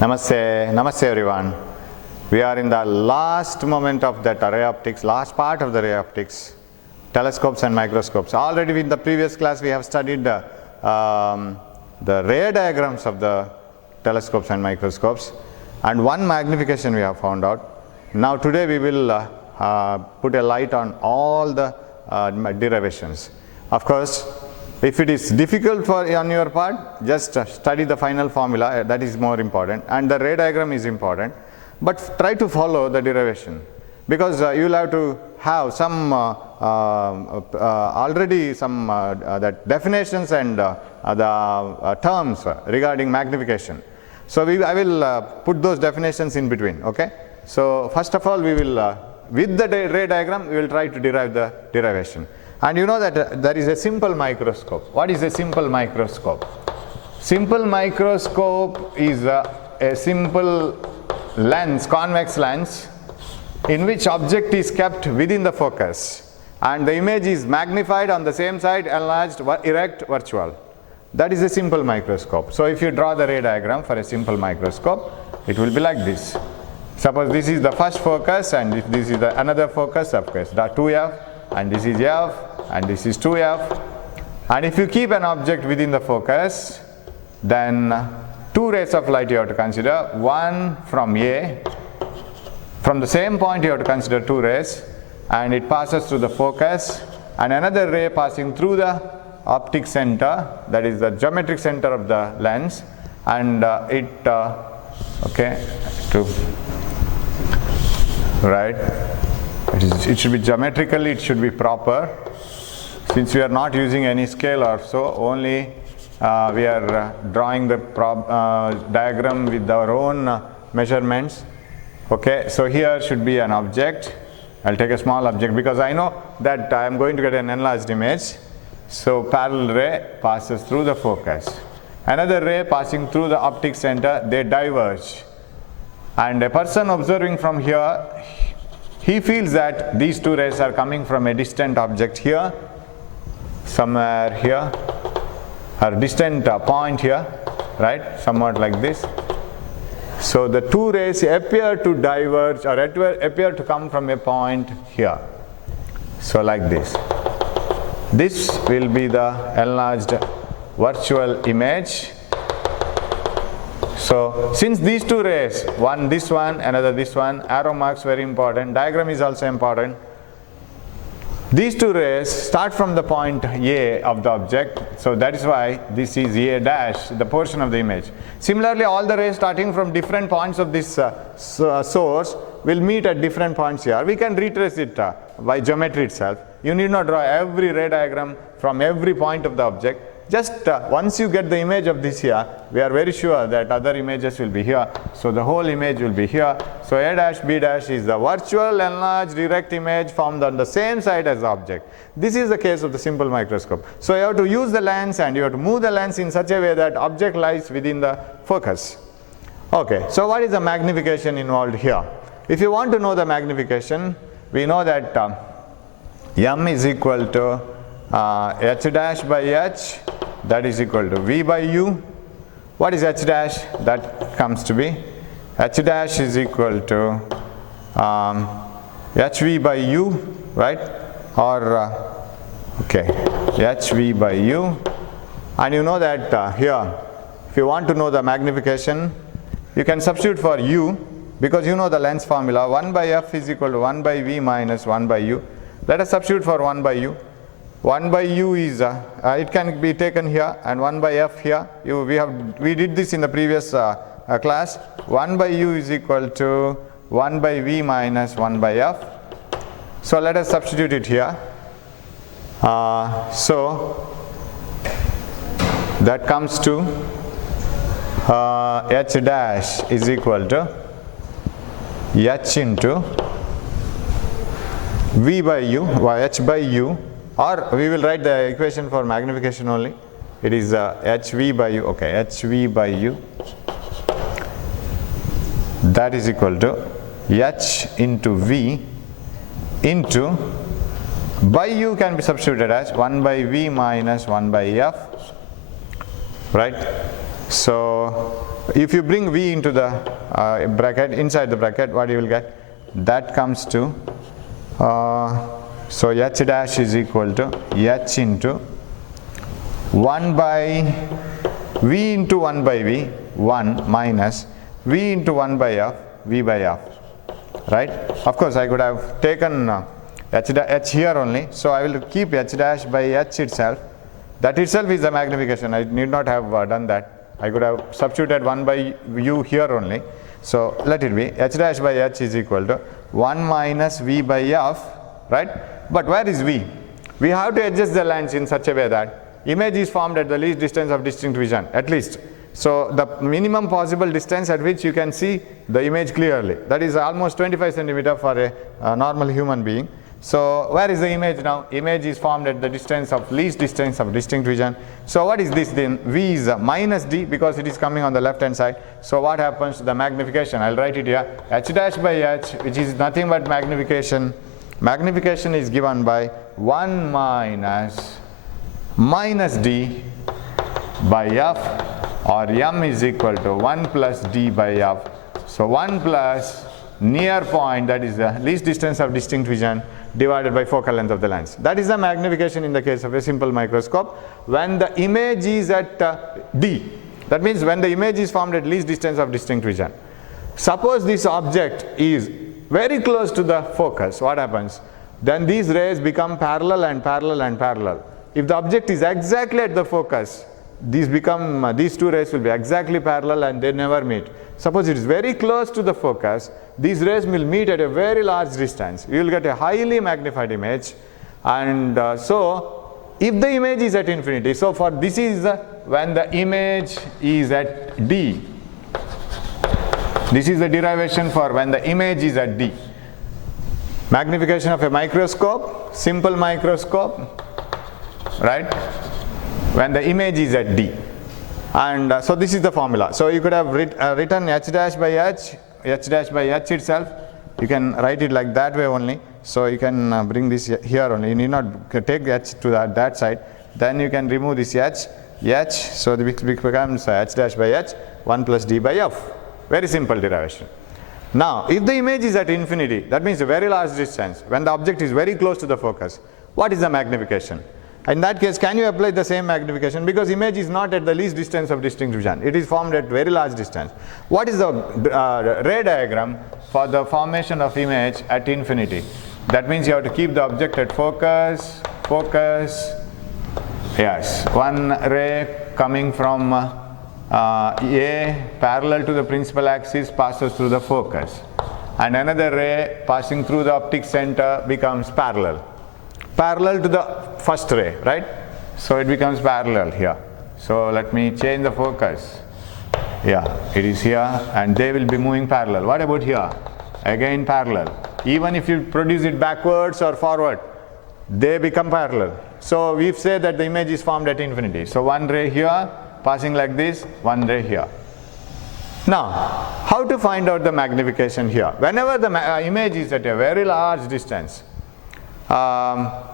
Namaste, Namaste everyone. We are in the last moment of that array optics, last part of the array optics, telescopes and microscopes. Already in the previous class we have studied the ray diagrams of the telescopes and microscopes, and one magnification we have found out. Now today we will put a light on all the derivations. Of course, if it is difficult on your part, just study the final formula, that is more important, and the ray diagram is important, but try to follow the derivation, because you will have to have some already some that definitions and the terms regarding magnification. So I will put those definitions in between. Okay. So first of all, we will with the ray diagram we will try to derive the derivation. And you know that there is a simple microscope. What is a simple microscope? Simple microscope is a simple lens, convex lens, in which object is kept within the focus, and the image is magnified on the same side, enlarged, erect, virtual. That is a simple microscope. So if you draw the ray diagram for a simple microscope, it will be like this. Suppose this is the first focus, and if this is another focus, of course, the 2F, and this is F, and this is 2F. And if you keep an object within the focus, then two rays of light you have to consider. One from A, from the same point you have to consider two rays, and it passes through the focus, and another ray passing through the optic center, that is the geometric center of the lens, and it should be geometrically, it should be proper. Since we are not using any scale or so, only we are drawing the diagram with our own measurements. Okay, so here should be an object. I'll take a small object because I know that I am going to get an enlarged image. So parallel ray passes through the focus. Another ray passing through the optic center, they diverge. And a person observing from here, he feels that these two rays are coming from a distant object here, somewhere here, or distant point here, right, somewhat like this. So the two rays appear to diverge or appear to come from a point here. So like this. This will be the enlarged virtual image. So since these two rays, one this one, another this one, arrow marks very important, diagram is also important. These two rays start from the point A of the object, so that is why this is A dash, the portion of the image. Similarly, all the rays starting from different points of this source will meet at different points here. We can retrace it by geometry itself. You need not draw every ray diagram from every point of the object. Just once you get the image of this here, we are very sure that other images will be here. So the whole image will be here. So A dash, B dash is the virtual enlarged direct image formed on the same side as the object. This is the case of the simple microscope. So you have to use the lens and you have to move the lens in such a way that object lies within the focus. Okay, so what is the magnification involved here? If you want to know the magnification, we know that M is equal to H dash by H, that is equal to V by U. What is H dash? That comes to be H dash is equal to HV by U, right? Or HV by U. And you know that here, if you want to know the magnification, you can substitute for U, because you know the lens formula, 1 by F is equal to 1 by V minus 1 by U. Let us substitute for 1 by U. 1 by U is, it can be taken here, and 1 by F here. We did this in the previous class. 1 by U is equal to 1 by V minus 1 by F. So let us substitute it here. So that comes to H dash is equal to H into V by U, H by U. Or we will write the equation for magnification only. It is HV by U. Okay, HV by U. That is equal to H into V into, by U can be substituted as 1 by V minus 1 by F, right? So if you bring V into the bracket, inside the bracket, what you will get? That comes to, so H dash is equal to H into 1 by V into 1 by V, 1 minus V into 1 by F, V by F, right? Of course, I could have taken H here only, so I will keep H dash by H itself. That itself is the magnification. I need not have done that. I could have substituted 1 by U here only. So let it be H dash by H is equal to 1 minus V by F, right? But where is V? We have to adjust the lens in such a way that image is formed at the least distance of distinct vision, at least. So the minimum possible distance at which you can see the image clearly. That is almost 25 centimeter for a normal human being. So where is the image now? Image is formed at the distance of least distance of distinct vision. So what is this then? V is minus D because it is coming on the left hand side. So what happens to the magnification? I'll write it here. H dash by H, which is nothing but magnification. Magnification is given by 1 minus D by F, or M is equal to 1 plus D by F. So 1 plus near point, that is the least distance of distinct vision, divided by focal length of the lens. That is the magnification in the case of a simple microscope when the image is at D. That means when the image is formed at least distance of distinct vision. Suppose this object is very close to the focus, what happens? Then these rays become parallel and parallel and parallel. If the object is exactly at the focus, these two rays will be exactly parallel and they never meet. Suppose it is very close to the focus, these rays will meet at a very large distance. You will get a highly magnified image. And so if the image is at infinity, so for this is when the image is at D. This is the derivation for when the image is at D. Magnification of a microscope, simple microscope, right? When the image is at D. And so this is the formula. So you could have written H dash by H itself. You can write it like that way only. So you can bring this here only. You need not take H to that side. Then you can remove this H. So it becomes H dash by H, 1 plus D by F. Very simple derivation. Now, if the image is at infinity, that means a very large distance, when the object is very close to the focus, what is the magnification? In that case, can you apply the same magnification? Because image is not at the least distance of distinct vision. It is formed at very large distance. What is the ray diagram for the formation of image at infinity? That means you have to keep the object at focus. Yes, one ray coming from A parallel to the principal axis passes through the focus. And another ray passing through the optic center becomes parallel to the first ray, right? So it becomes parallel here. So let me change the focus. Yeah, it is here and they will be moving parallel. What about here? Again parallel. Even if you produce it backwards or forward, they become parallel. So we say that the image is formed at infinity. So one ray here passing like this, one ray here. Now, how to find out the magnification here? Whenever the image is at a very large distance,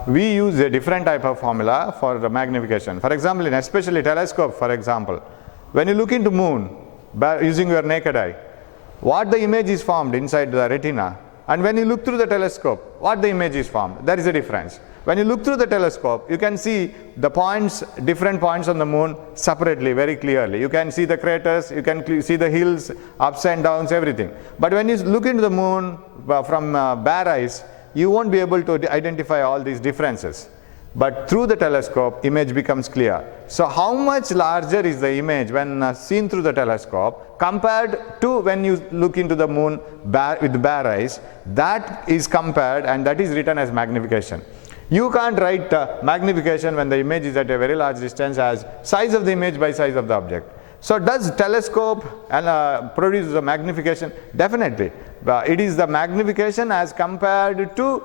we use a different type of formula for the magnification. For example, in especially telescope, for example, when you look into moon by using your naked eye, what the image is formed inside the retina, and when you look through the telescope, what the image is formed, there is a difference. When you look through the telescope, you can see the points, different points on the moon separately, very clearly. You can see the craters, you can see the hills, ups and downs, everything. But when you look into the moon from bare eyes, you won't be able to identify all these differences. But through the telescope, image becomes clear. So how much larger is the image when seen through the telescope compared to when you look into the moon with bare eyes? That is compared and that is written as magnification. You can't write magnification when the image is at a very large distance as size of the image by size of the object. So does telescope produce the magnification? Definitely. It is the magnification as compared to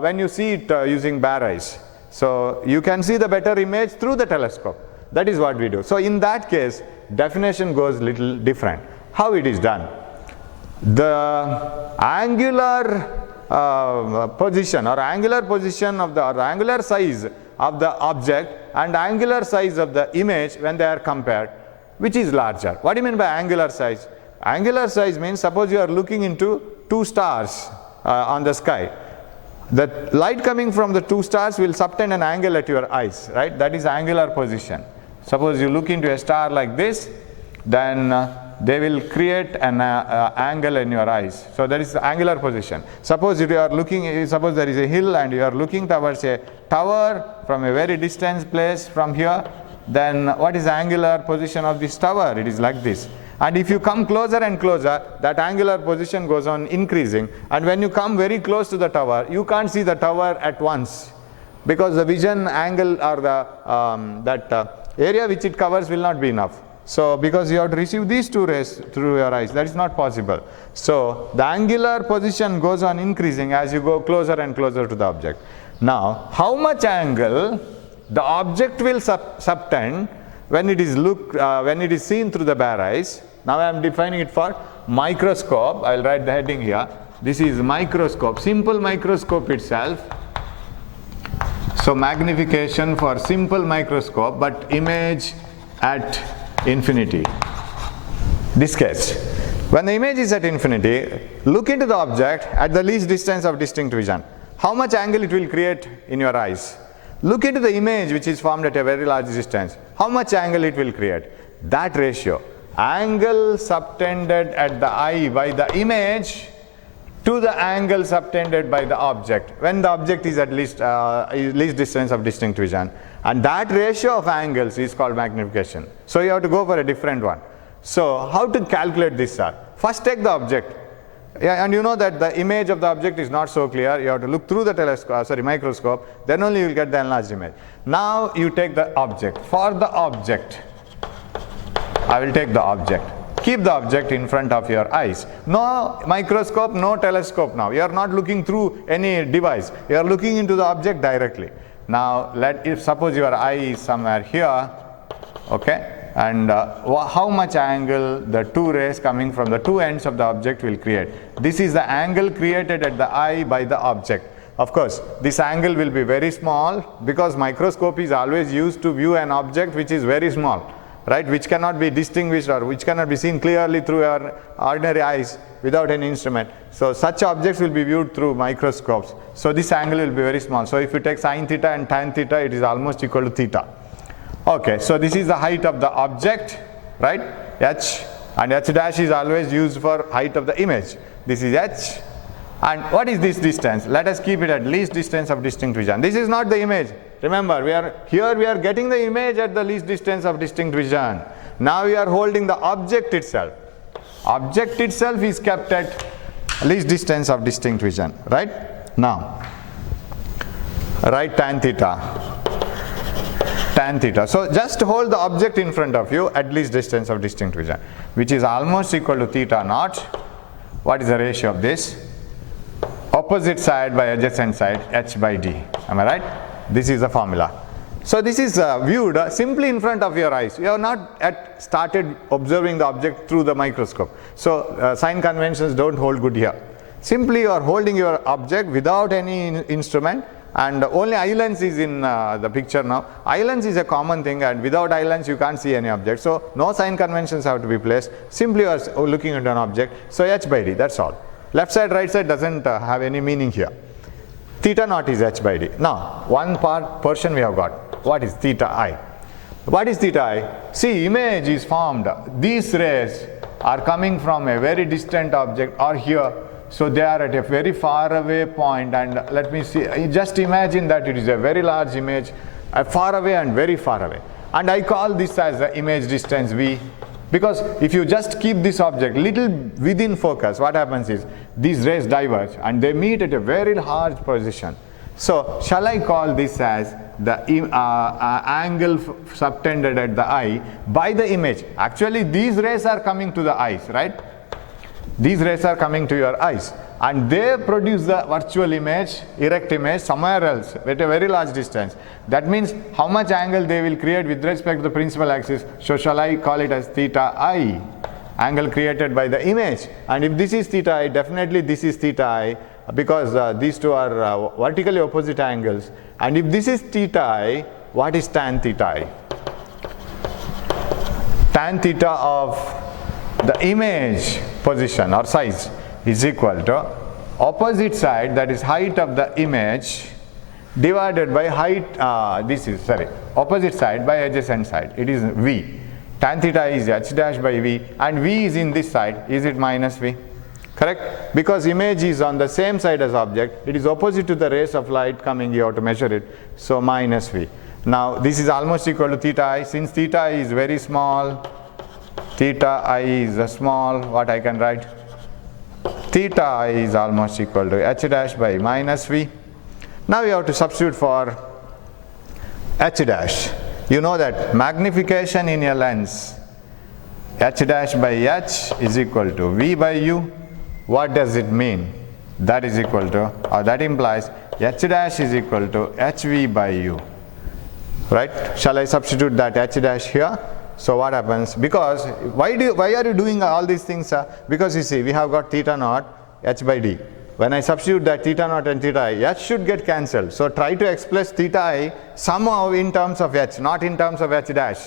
when you see it using bare eyes. So you can see the better image through the telescope. That is what we do. So in that case, definition goes little different. How it is done? The angular position or angular size of the object and angular size of the image when they are compared, which is larger. What do you mean by angular size? Angular size means suppose you are looking into two stars on the sky. The light coming from the two stars will subtend an angle at your eyes, right? That is angular position. Suppose you look into a star like this, then they will create an angle in your eyes. So that is the angular position. Suppose if you are looking, suppose there is a hill and you are looking towards a tower from a very distant place from here, then what is the angular position of this tower? It is like this. And if you come closer and closer, that angular position goes on increasing. And when you come very close to the tower, you can't see the tower at once, because the vision angle or the area which it covers will not be enough. So because you have to receive these two rays through your eyes, that is not possible. So the angular position goes on increasing as you go closer and closer to the object. Now, how much angle the object will subtend when it is seen through the bare eyes? Now I am defining it for microscope. I will write the heading here. This is microscope, simple microscope itself. So magnification for simple microscope, but image at infinity. This case, when the image is at infinity, look into the object at the least distance of distinct vision. How much angle it will create in your eyes? Look into the image which is formed at a very large distance. How much angle it will create? That ratio, angle subtended at the eye by the image to the angle subtended by the object when the object is at least distance of distinct vision, and that ratio of angles is called magnification. So you have to go for a different one. So how to calculate this, sir? First take the object. Yeah, and you know that the image of the object is not so clear. You have to look through the microscope, then only you will get the enlarged image. Now you take the object. For the object, I will take the object. Keep the object in front of your eyes. No microscope, no telescope now. You are not looking through any device. You are looking into the object directly. Now suppose your eye is somewhere here, okay? And how much angle the two rays coming from the two ends of the object will create. This is the angle created at the eye by the object. Of course, this angle will be very small because microscope is always used to view an object which is very small, right? Which cannot be distinguished or which cannot be seen clearly through your ordinary eyes without any instrument. So such objects will be viewed through microscopes. So this angle will be very small. So if you take sin theta and tan theta, it is almost equal to theta. Okay, so this is the height of the object, right? H, and h dash is always used for height of the image. This is h. And what is this distance? Let us keep it at least distance of distinct vision. This is not the image. Remember, we are getting the image at the least distance of distinct vision. Now we are holding the object itself. Object itself is kept at least distance of distinct vision, right? Now, write tan theta. Tan theta. So just hold the object in front of you at least distance of distinct vision, which is almost equal to theta naught. What is the ratio of this? Opposite side by adjacent side, h by d. Am I right? This is the formula. So this is viewed simply in front of your eyes. You have not yet started observing the object through the microscope. So sign conventions don't hold good here. Simply you are holding your object without any instrument, and only eye lens is in the picture now. Eye lens is a common thing, and without eye lens you can't see any object. So no sign conventions have to be placed. Simply you are looking at an object. So h by d, that's all. Left side, right side doesn't have any meaning here. Theta naught is h by d. Now, one portion we have got. What is theta I? What is theta I? See, image is formed. These rays are coming from a very distant object or here. So they are at a very far away point, and let me see, just imagine that it is a very large image, far away and very far away. And I call this as the image distance V, because if you just keep this object little within focus, what happens is these rays diverge and they meet at a very large position. So shall I call this as the angle subtended at the eye by the image? Actually these rays are coming to the eyes, right? These rays are coming to your eyes and they produce the virtual image, erect image somewhere else at a very large distance. That means how much angle they will create with respect to the principal axis. So shall I call it as theta I, angle created by the image. And if this is theta I, definitely this is theta I, because these two are vertically opposite angles. And if this is theta I, what is tan theta I? tan theta of the image position or size is equal to opposite side, that is height of the image, divided by height, opposite side by adjacent side. It is V. Tan theta is h dash by V, and V is in this side. Is it minus V? Correct? Because image is on the same side as object, it is opposite to the rays of light coming. You have to measure it. So minus V. Now this is almost equal to theta I. Since theta I is very small, theta I is small, what I can write? Theta I is almost equal to h dash by minus V. Now you have to substitute for h dash. You know that magnification in a lens, h dash by h is equal to V by U. What does it mean? That is equal to, or that implies h dash is equal to hv by U. Right? Shall I substitute that h dash here? So what happens? Because why are you doing all these things? Because you see, we have got theta naught h by d. When I substitute that theta naught and theta I, h should get cancelled. So try to express theta I somehow in terms of h, not in terms of h dash.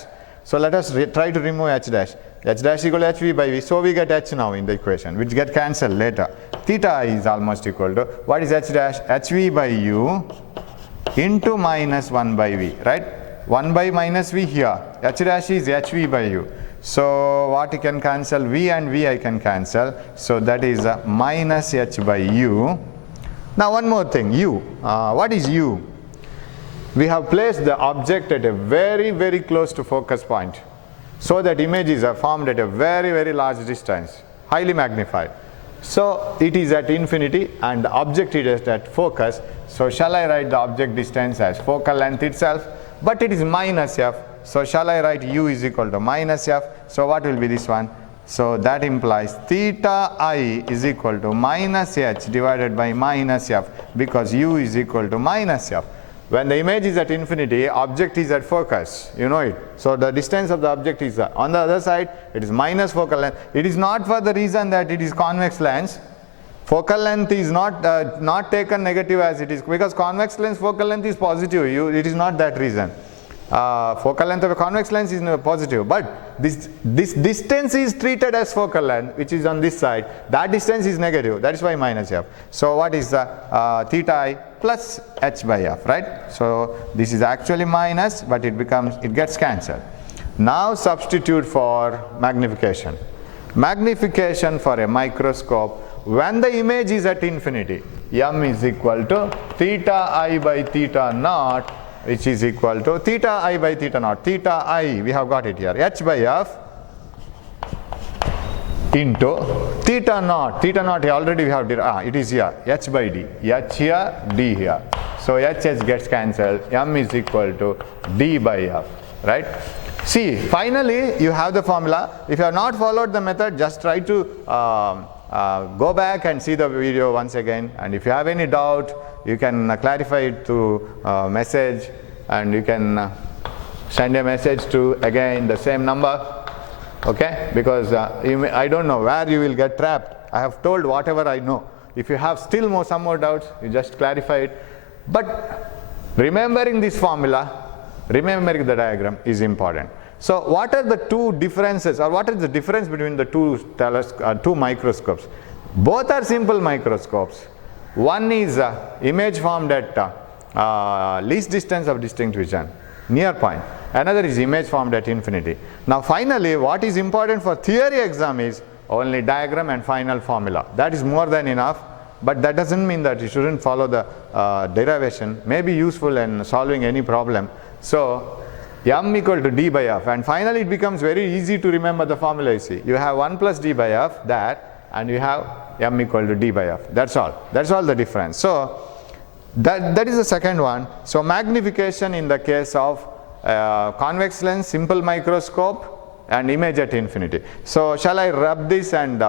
So let us try to remove h dash. H dash equal to hv by v. So we get h now in the equation, which get cancelled later. Theta I is almost equal to, what is h dash? hv by u into minus 1 by v, right? 1 by minus v here. H dash is hv by u. So what you can cancel? V and V I can cancel. So that is minus h by u. Now one more thing, u. What is u? We have placed the object at a very, very close to focus point, so that images are formed at a very, very large distance, highly magnified. So it is at infinity and the object is at focus. So shall I write the object distance as focal length itself? But it is minus f. So shall I write u is equal to minus f? So what will be this one? So that implies theta I is equal to minus h divided by minus f, because u is equal to minus f. When the image is at infinity, object is at focus, you know it. So the distance of the object is on the other side, it is minus focal length. It is not for the reason that it is convex lens. Focal length is not taken negative as it is, because convex lens focal length is positive. It is not that reason. Focal length of a convex lens is positive, but this distance is treated as focal length, which is on this side. That distance is negative. That is why minus f. So what is the theta I plus h by f, right? So this is actually minus, but it gets cancelled. Now substitute for magnification. Magnification for a microscope. When the image is at infinity, m is equal to theta I by theta naught, which is equal to theta I by theta naught. Theta I, we have got it here, h by f into theta naught. Theta naught already we have, it is here, h by d. H here, d here. So h gets cancelled. M is equal to d by f, right? See, finally you have the formula. If you have not followed the method, just try to go back and see the video once again. And if you have any doubt, you can clarify it through message, and you can send a message to again the same number, okay? Because I don't know where you will get trapped. I have told whatever I know. If you have still some more doubts, you just clarify it. But remembering this formula, remembering the diagram is important. So what are the two differences, or what is the difference between the two microscopes? Both are simple microscopes. One is image formed at least distance of distinct vision, near point. Another is image formed at infinity. Now finally, what is important for theory exam is only diagram and final formula. That is more than enough, but that doesn't mean that you shouldn't follow the derivation. May be useful in solving any problem. So m equal to d by f, and finally it becomes very easy to remember the formula. You see, you have 1 plus d by f, that, and you have m equal to d by f. That's all. That's all the difference. So that is the second one. So magnification in the case of convex lens, simple microscope, and image at infinity. So shall I rub this and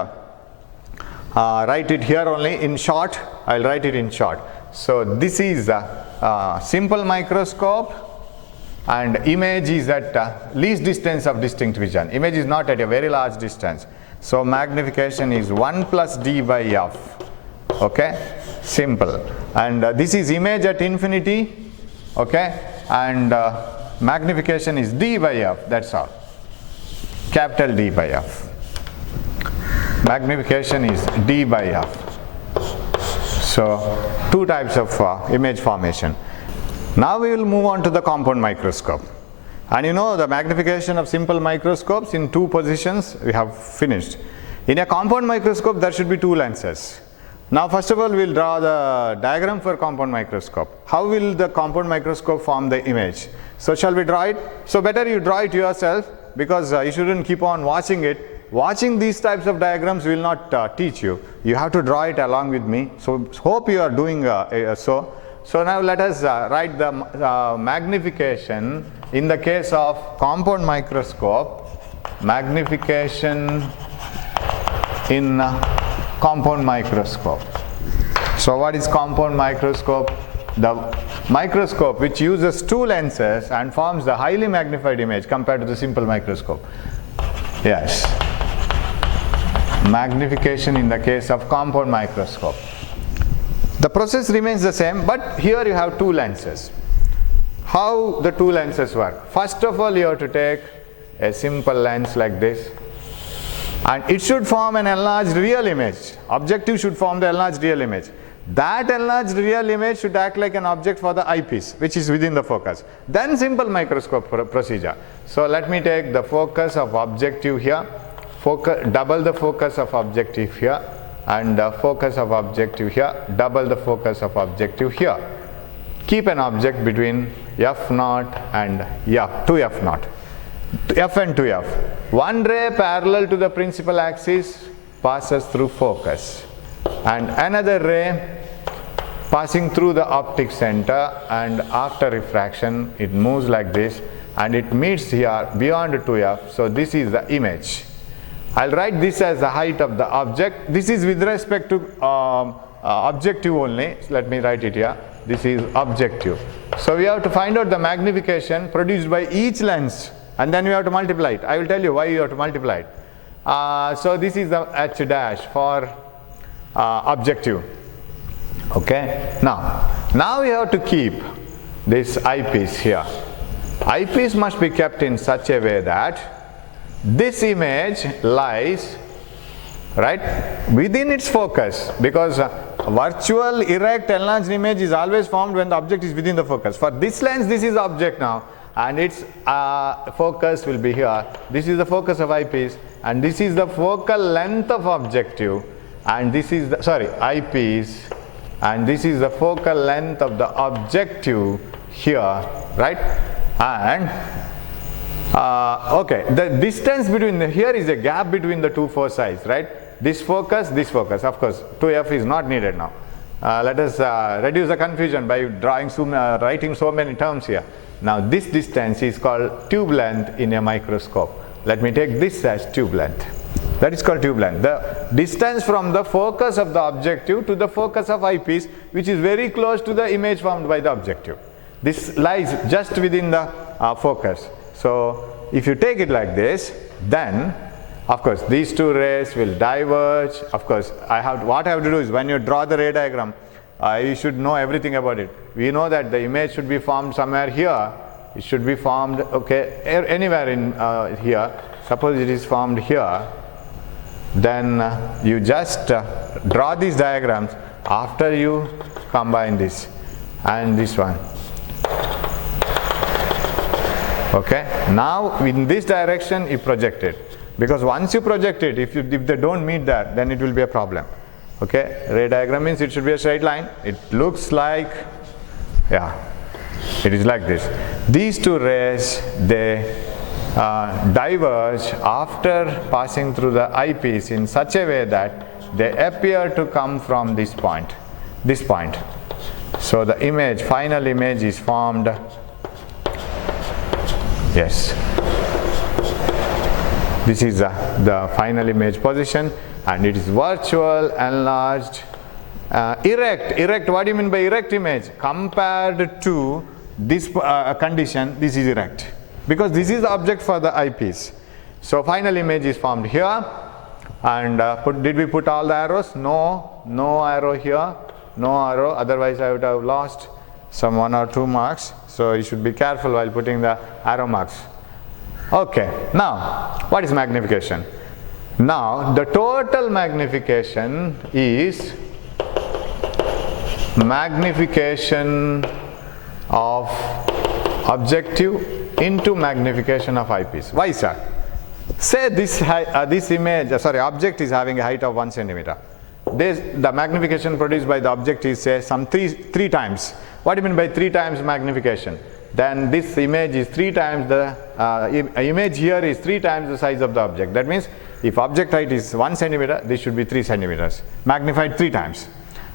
write it here only in short? I'll write it in short. So this is a simple microscope, and image is at least distance of distinct vision. Image is not at a very large distance. So magnification is 1 plus d by f, okay, simple. And this is image at infinity, okay, and magnification is d by f, that's all. capital D by f. Magnification is D by f. So two types of image formation. Now we will move on to the compound microscope. And you know the magnification of simple microscopes in two positions we have finished. In a compound microscope there should be two lenses. Now first of all we will draw the diagram for compound microscope. How will the compound microscope form the image? So shall we draw it? So better you draw it yourself, because you shouldn't keep on watching it. Watching these types of diagrams will not teach you. You have to draw it along with me. So hope you are doing so. So now let us write the magnification in the case of compound microscope. Magnification in compound microscope. So what is compound microscope? The microscope which uses two lenses and forms the highly magnified image compared to the simple microscope. Yes. Magnification in the case of compound microscope. The process remains the same, but here you have two lenses. How the two lenses work? First of all, you have to take a simple lens like this, and it should form an enlarged real image. Objective should form the enlarged real image. That enlarged real image should act like an object for the eyepiece, which is within the focus. Then simple microscope procedure. So let me take the focus of objective here, double the focus of objective here, and focus of objective here, double the focus of objective here. Keep an object between f0 and f, 2f0, f and 2f. One ray parallel to the principal axis passes through focus, and another ray passing through the optic center, and after refraction it moves like this and it meets here beyond 2f. So this is the image. I'll write this as the height of the object. This is with respect to objective only. Let me write it here. This is objective. So we have to find out the magnification produced by each lens, and then we have to multiply it. I will tell you why you have to multiply it. So this is the h dash for objective. Okay. Now we have to keep this eyepiece here. Eyepiece must be kept in such a way that this image lies right within its focus, because virtual erect enlarged image is always formed when the object is within the focus. For this lens, this is the object now, and its focus will be here. This is the focus of eyepiece, and this is the focal length of objective, and this is the eyepiece, and this is the focal length of the objective here, right? And okay, the distance between here is a gap between the two foci, right? This focus, of course 2f is not needed now. Let us reduce the confusion by writing so many terms here. Now this distance is called tube length in a microscope. Let me take this as tube length. That is called tube length. The distance from the focus of the objective to the focus of eyepiece, which is very close to the image formed by the objective. This lies just within the focus. So if you take it like this, then of course these two rays will diverge. Of course what I have to do is, when you draw the ray diagram, you should know everything about it. We know that the image should be formed somewhere here. It should be formed anywhere in here. Suppose it is formed here, then you just draw these diagrams after you combine this and this one. Okay, now in this direction you project it, because once you project it, if they don't meet that, then it will be a problem. Okay, ray diagram means it should be a straight line. It looks like, it is like this. These two rays, they diverge after passing through the eyepiece in such a way that they appear to come from this point. So the image, final image is formed. Yes, this is the final image position, and it is virtual, enlarged, erect. What do you mean by erect image? Compared to this condition, this is erect, because this is the object for the eyepiece. So final image is formed here, and did we put all the arrows? No arrow here, no arrow, otherwise I would have lost some 1 or 2 marks. So you should be careful while putting the arrow marks. Okay, now what is magnification? Now the total magnification is magnification of objective into magnification of eyepiece. Why, sir? Say this object is having a height of 1 centimeter. The magnification produced by the object is, say, some three times. What do you mean by 3 times magnification? Then this image is 3 times the image here is 3 times the size of the object. That means if object height is 1 centimeter, this should be 3 centimeters, magnified 3 times.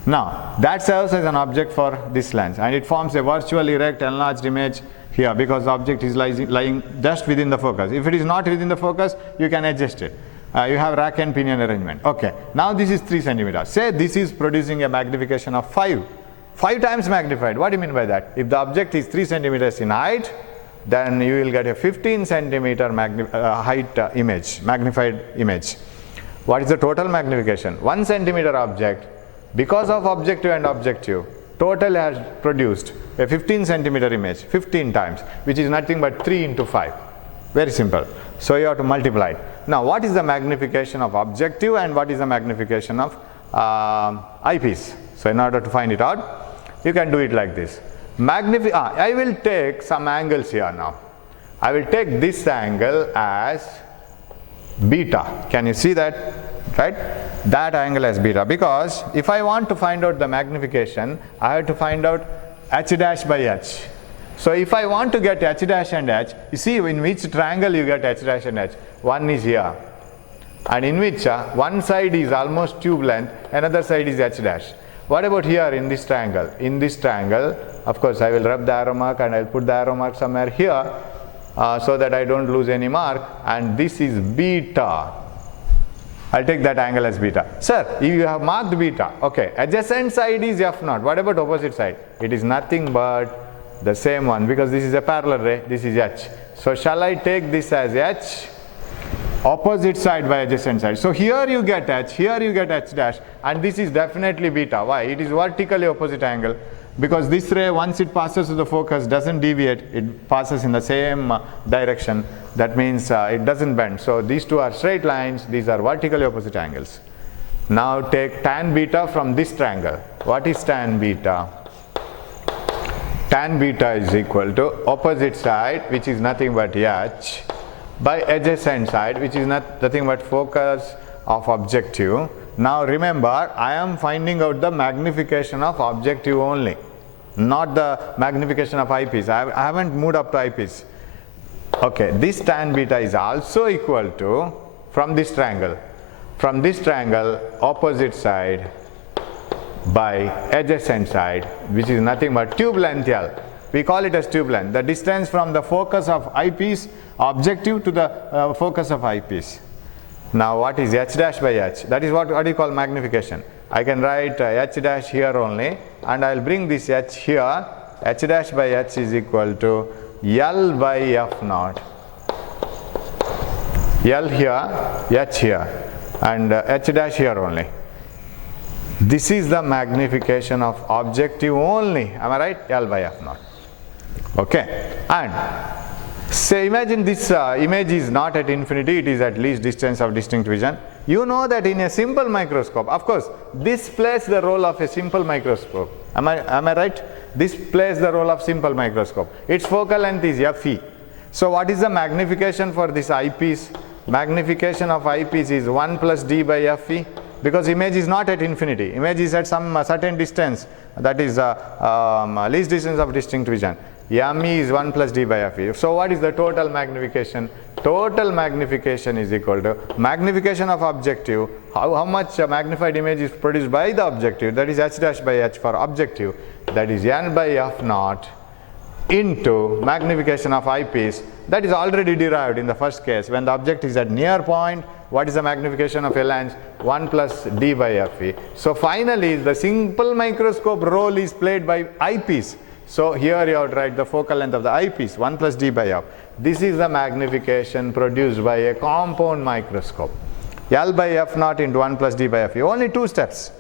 Now that serves as an object for this lens, and it forms a virtual erect enlarged image here because the object is lying just within the focus. If it is not within the focus, you can adjust it. You have rack and pinion arrangement. Okay, now this is 3 centimeters. Say this is producing a magnification of 5 times magnified. What do you mean by that? If the object is 3 centimeters in height, then you will get a 15 centimeter height image, magnified image. What is the total magnification? 1 centimeter object, because of objective and objective, total has produced a 15 centimeter image 15 times, which is nothing but 3 into 5. Very simple. So you have to multiply it. Now what is the magnification of objective and what is the magnification of eyepiece? So in order to find it out, you can do it like this. I will take some angles here now. I will take this angle as beta. Can you see that? Right? That angle as beta, because if I want to find out the magnification, I have to find out h dash by h. So if I want to get h dash and h, you see in which triangle you get h dash and h? One is here, and in which one side is almost tube length, another side is h dash. What about here in this triangle? In this triangle, of course, I will rub the arrow mark and I will put the arrow mark somewhere here so that I don't lose any mark, and this is beta. I'll take that angle as beta. Sir, if you have marked beta, okay, adjacent side is f naught. What about opposite side? It is nothing but the same one, because this is a parallel ray, this is h. So shall I take this as h? Opposite side by adjacent side. So here you get h, here you get h dash, and this is definitely beta. Why? It is vertically opposite angle, because this ray, once it passes to the focus, doesn't deviate, it passes in the same direction. That means it doesn't bend. So these two are straight lines, these are vertically opposite angles. Now take tan beta from this triangle. What is tan beta? Tan beta is equal to opposite side, which is nothing but h, by adjacent side, which is nothing but focus of objective. Now remember, I am finding out the magnification of objective only, not the magnification of eyepiece. I haven't moved up to eyepiece. Okay, this tan beta is also equal to, from this triangle, opposite side by adjacent side, which is nothing but tube length L. We call it as tube length, the distance from the focus of eyepiece, objective, to the focus of eyepiece. Now what is h dash by h? That is what you call magnification. I can write h dash here only, and I will bring this h here. H dash by h is equal to L by f naught. L here, h here, and h dash here only. This is the magnification of objective only. Am I right? L by f naught. Okay. And say, imagine this image is not at infinity, it is at least distance of distinct vision. You know that in a simple microscope, of course, this plays the role of a simple microscope. Am I right? This plays the role of simple microscope. Its focal length is Fe. So what is the magnification for this eyepiece? Magnification of eyepiece is 1 plus d by Fe, because image is not at infinity. Image is at some certain distance, that is least distance of distinct vision. ME is 1 plus d by Fe. So what is the total magnification? Total magnification is equal to magnification of objective, how much magnified image is produced by the objective, that is h dash by h for objective, that is n by f naught, into magnification of eyepiece, that is already derived in the first case. When the object is at near point, what is the magnification of a lens? 1 plus d by Fe. So finally the simple microscope role is played by eyepiece. So here you have to write the focal length of the eyepiece, 1 plus d by f. This is the magnification produced by a compound microscope. L by f naught into 1 plus d by Fe. Only 2 steps.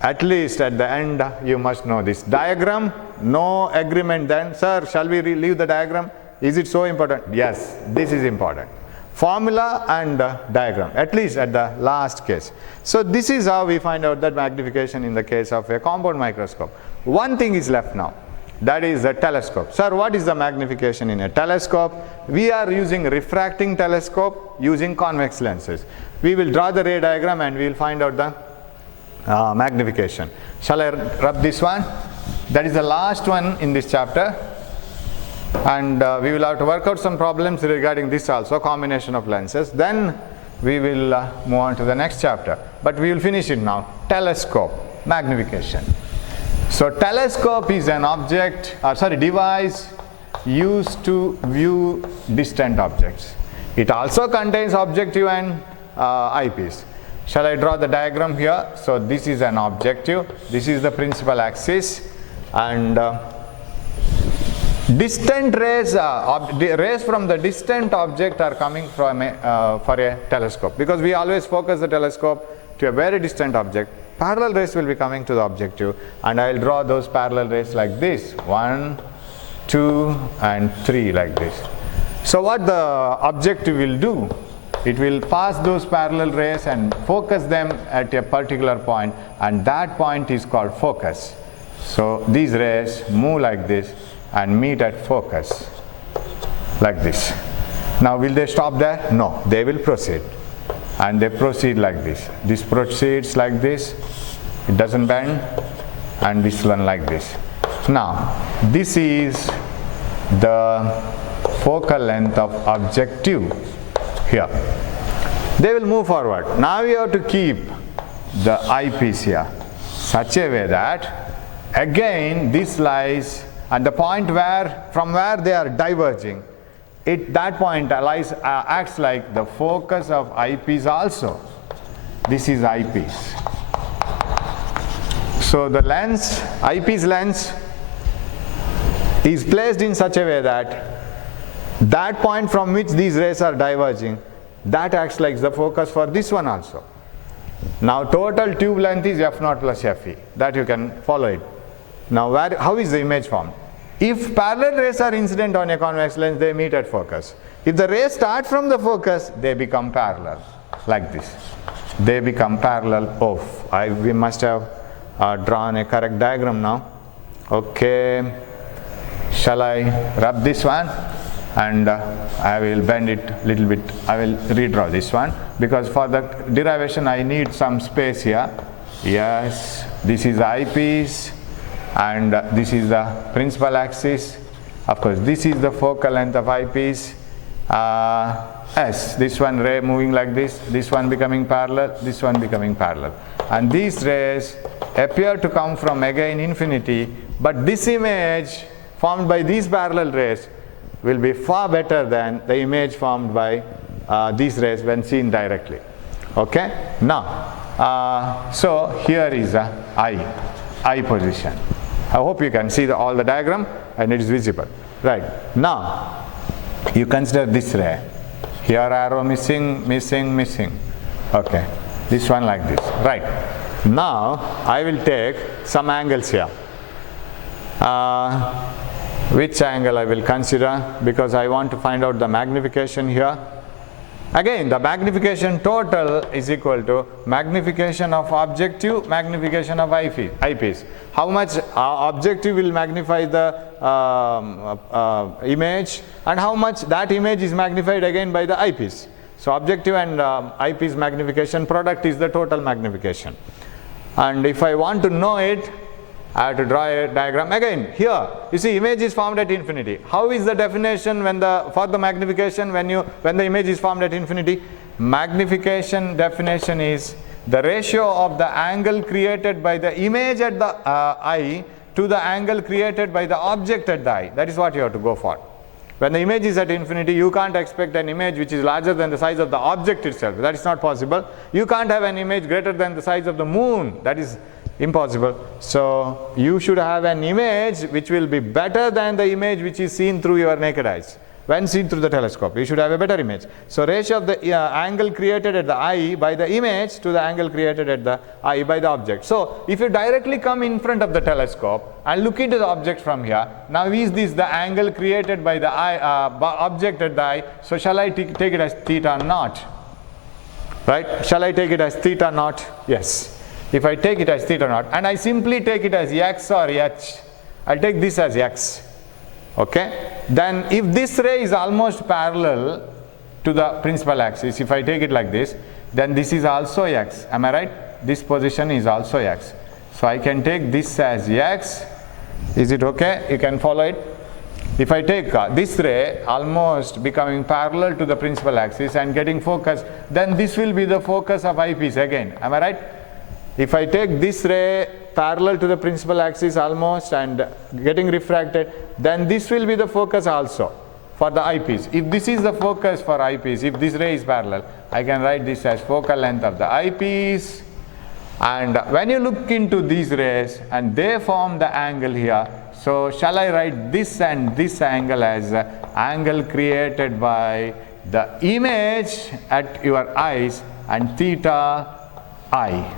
At least at the end you must know this. Diagram, no agreement then. Sir, shall we leave the diagram? Is it so important? Yes, this is important. Formula and diagram, at least at the last case. So this is how we find out that magnification in the case of a compound microscope. One thing is left now, that is the telescope. Sir, what is the magnification in a telescope? We are using refracting telescope using convex lenses. We will draw the ray diagram and we will find out the magnification. Shall I rub this one? That is the last one in this chapter. And we will have to work out some problems regarding this also, combination of lenses. Then we will move on to the next chapter. But we will finish it now. Telescope, magnification. So telescope is an device used to view distant objects. It also contains objective and eyepiece. Shall I draw the diagram here? So this is an objective. This is the principal axis. And distant rays, rays from the distant object are coming from for a telescope, because we always focus the telescope to a very distant object. Parallel rays will be coming to the objective, and I will draw those parallel rays like this, 1, 2 and 3 like this. So what the objective will do, it will pass those parallel rays and focus them at a particular point, and that point is called focus. So these rays move like this and meet at focus like this. Now will they stop there? No, they will proceed, and they proceed like this. This proceeds like this, it doesn't bend, and this one like this. Now this is the focal length of objective here. They will move forward. Now we have to keep the eyepiece here such a way that again this lies at the point from where they are diverging. That point acts like the focus of eyepiece also. This is eyepiece. So the lens, eyepiece lens, is placed in such a way that that point from which these rays are diverging, that acts like the focus for this one also. Now total tube length is f0 plus fe. That you can follow it. Now how is the image formed? If parallel rays are incident on a convex lens, they meet at focus. If the rays start from the focus, they become parallel, like this. They become parallel off. We must have drawn a correct diagram now. Okay, shall I rub this one? And I will bend it a little bit. I will redraw this one, because for the derivation I need some space here. Yes, this is the eyepiece, and this is the principal axis. Of course, this is the focal length of eyepiece. S, this one ray moving like this one becoming parallel, this one becoming parallel. And these rays appear to come from again infinity, but this image formed by these parallel rays will be far better than the image formed by these rays when seen directly. Okay? Now, so here is the eye position. I hope you can see all the diagram and it is visible. Right. Now, you consider this ray. Here arrow missing. Okay. This one like this. Right. Now, I will take some angles here. Which angle I will consider, because I want to find out the magnification here. Again, the magnification total is equal to magnification of objective, magnification of eyepiece. How much objective will magnify the image, and how much that image is magnified again by the eyepiece. So objective and eyepiece magnification product is the total magnification. And if I want to know it, I have to draw a diagram. Again, here you see image is formed at infinity. How is the definition for the magnification when the image is formed at infinity? Magnification definition is the ratio of the angle created by the image at the eye to the angle created by the object at the eye. That is what you have to go for. When the image is at infinity, you can't expect an image which is larger than the size of the object itself. That is not possible. You can't have an image greater than the size of the moon. That is impossible. So you should have an image which will be better than the image which is seen through your naked eyes. when seen through the telescope. You should have a better image. So ratio of the angle created at the eye by the image to the angle created at the eye by the object. So if you directly come in front of the telescope and look into the object from here, now is this the angle created by the eye, object at the eye? So shall I take it as theta naught? Right? Shall I take it as theta naught? Yes. If I take it as theta naught and I simply take it as x or h, I'll take this as x. Okay? Then if this ray is almost parallel to the principal axis, if I take it like this, then this is also x. Am I right? This position is also x. So I can take this as x. Is it okay? You can follow it? If I take this ray almost becoming parallel to the principal axis and getting focus, then this will be the focus of eyepiece again. Am I right? If I take this ray parallel to the principal axis almost and getting refracted, then this will be the focus also for the eyepiece. If this is the focus for eyepiece, if this ray is parallel, I can write this as focal length of the eyepiece. And when you look into these rays and they form the angle here, so shall I write this and this angle as angle created by the image at your eyes and theta I.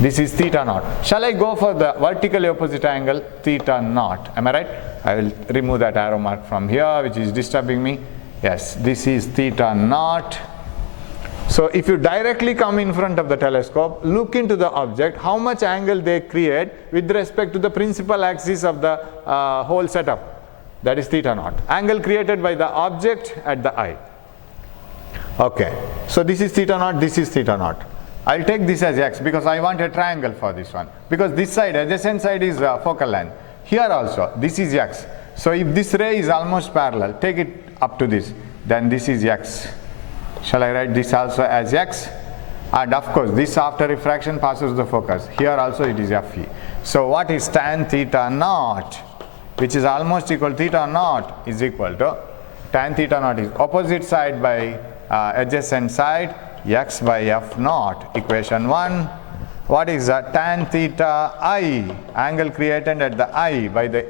This is theta naught. Shall I go for the vertically opposite angle, theta naught? Am I right? I will remove that arrow mark from here, which is disturbing me. Yes, this is theta naught. So if you directly come in front of the telescope, look into the object, how much angle they create with respect to the principal axis of the whole setup. That is theta naught. Angle created by the object at the eye. Okay. So this is theta naught, this is theta naught. I'll take this as x because I want a triangle for this one. Because this side, adjacent side is focal length. Here also, this is x. So if this ray is almost parallel, take it up to this, then this is x. Shall I write this also as x? And of course, this after refraction passes the focus. Here also it is Fe. So what is tan theta naught, which is almost equal theta naught is equal to tan theta naught is opposite side by adjacent side, x by f naught, equation 1. What is tan theta I, angle created at the eye by the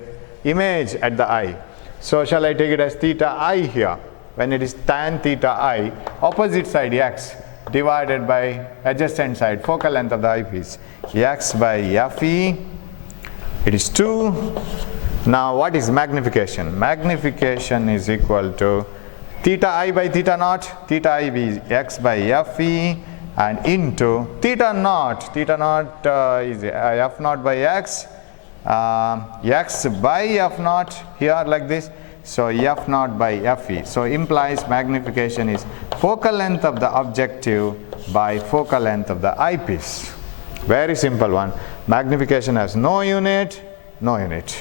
image at the eye. So shall I take it as theta I here? When it is tan theta I, opposite side x divided by adjacent side, focal length of the eyepiece, x by Fe, it is 2. Now what is magnification? Magnification is equal to theta I by theta naught, theta I is x by Fe, and into theta naught is f naught by x, x by f naught here like this. So f naught by Fe. So implies magnification is focal length of the objective by focal length of the eyepiece. Very simple one. Magnification has no unit, no unit.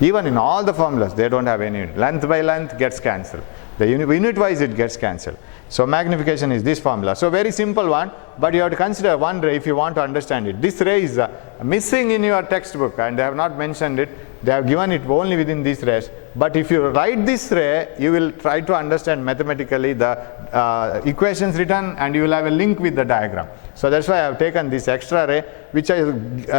Even in all the formulas, they don't have any unit. Length by length gets cancelled. The unit wise it gets cancelled. So magnification is this formula. So very simple one, but you have to consider one ray if you want to understand it. This ray is missing in your textbook and they have not mentioned it. They have given it only within these rays. But if you write this ray, you will try to understand mathematically the equations written and you will have a link with the diagram. So that's why I have taken this extra ray which is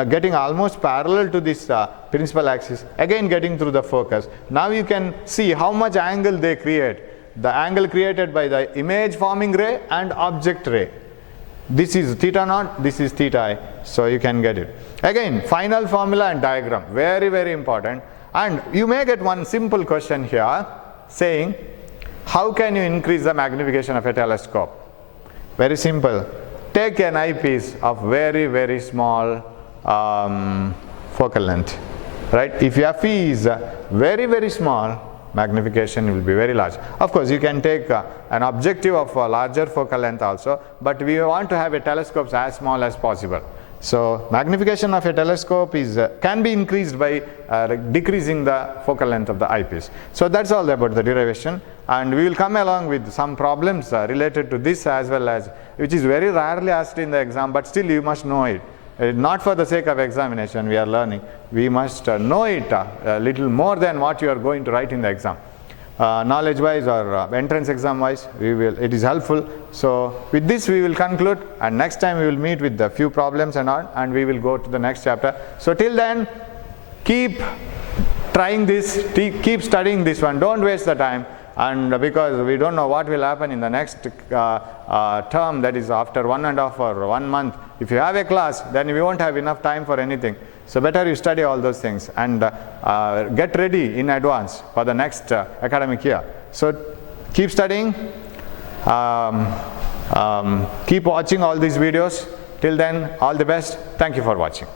getting almost parallel to this principal axis, again getting through the focus. Now you can see how much angle they create. The angle created by the image forming ray and object ray. This is theta naught, this is theta I. So you can get it. Again, final formula and diagram, very, very important. And you may get one simple question here saying, how can you increase the magnification of a telescope? Very simple. Take an eyepiece of very, very small focal length. Right? If Fe is very, very small, magnification will be very large. Of course, you can take an objective of a larger focal length also, but we want to have a telescope as small as possible. So magnification of a telescope is can be increased by decreasing the focal length of the eyepiece. So that's all about the derivation, and we will come along with some problems related to this as well as, which is very rarely asked in the exam, but still you must know it. Not for the sake of examination we are learning, we must know it a little more than what you are going to write in the exam. Knowledge wise or entrance exam wise, it is helpful. So with this we will conclude, and next time we will meet with a few problems and all, and we will go to the next chapter. So till then, keep trying this, keep studying this one, don't waste the time. and because we don't know what will happen in the next term, that is after 1.5 or 1 month. If you have a class, then we won't have enough time for anything. So better you study all those things and get ready in advance for the next academic year. So keep studying, keep watching all these videos. Till then, all the best. Thank you for watching.